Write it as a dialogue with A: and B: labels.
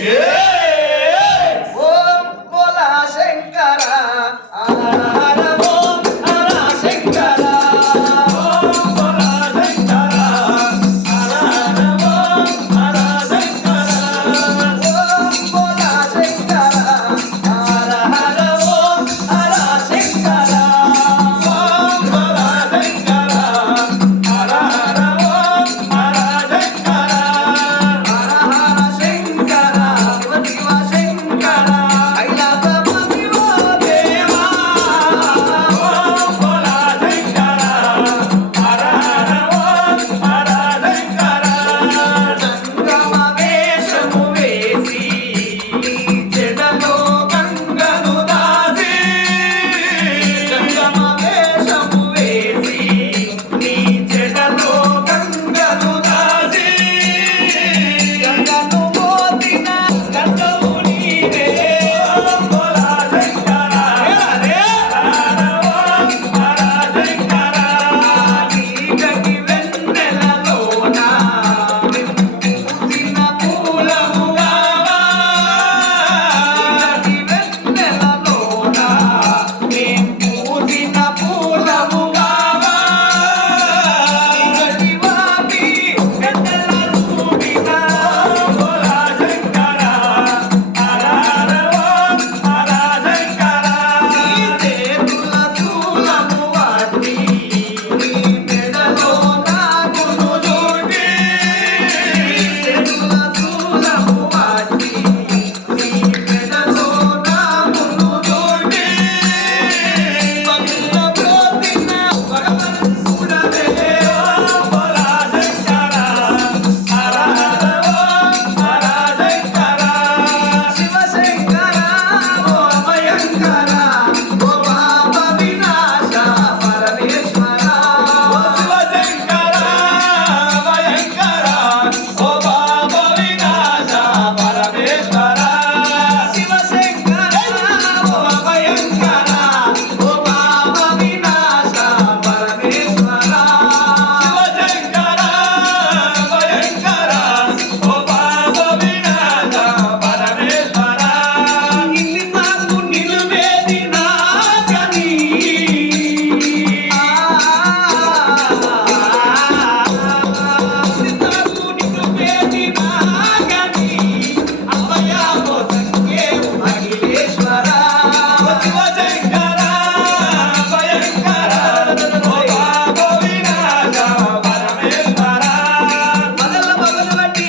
A: え